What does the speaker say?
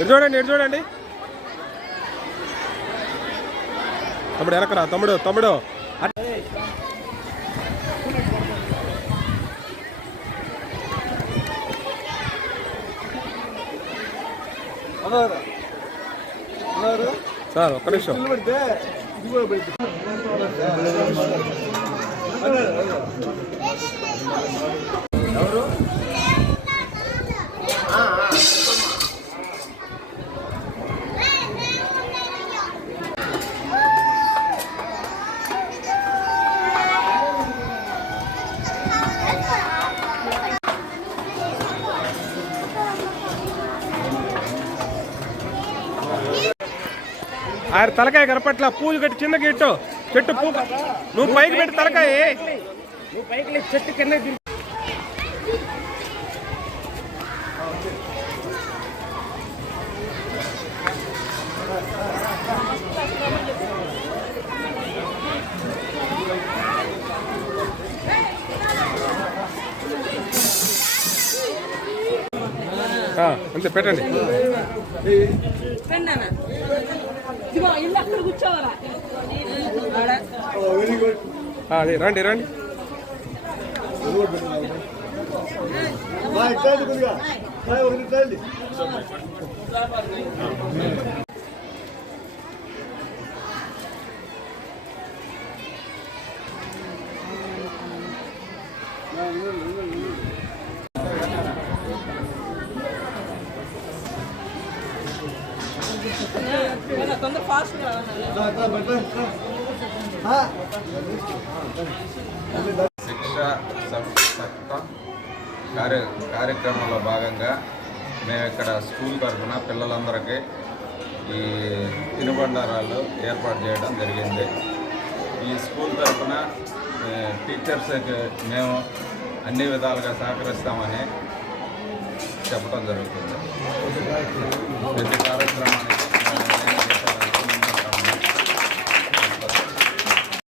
ఎటు చూడండి ఎటు చూడండి. తమ్ముడు వెనకరా తమ్ముడు తమ్ముడు. సార్ ఒక్క నిమిషం. ఆయన తలకాయ కనపట్ల పూలు కట్టి చిన్న గిట్టు. చెట్టు పూ నువ్వు పైకి పెట్టి తలకాయ నువ్వు పైకి చెట్టు కింద అంతే పెట్టండి. అదే రండి రండి. పెన్నా, తొందర ఫాస్ట్ శిక్ష కార్య కార్యక్రమంలో భాగంగా మేము ఇక్కడ స్కూల్ తరఫున పిల్లలందరికీ ఈ తినుబండారాలు ఏర్పాటు చేయడం జరిగింది. ఈ స్కూల్ తరఫున టీచర్స్కి మేము అన్ని విధాలుగా సహకరిస్తామని చెప్పడం జరుగుతుంది. ప్రతి కార్యక్రమానికి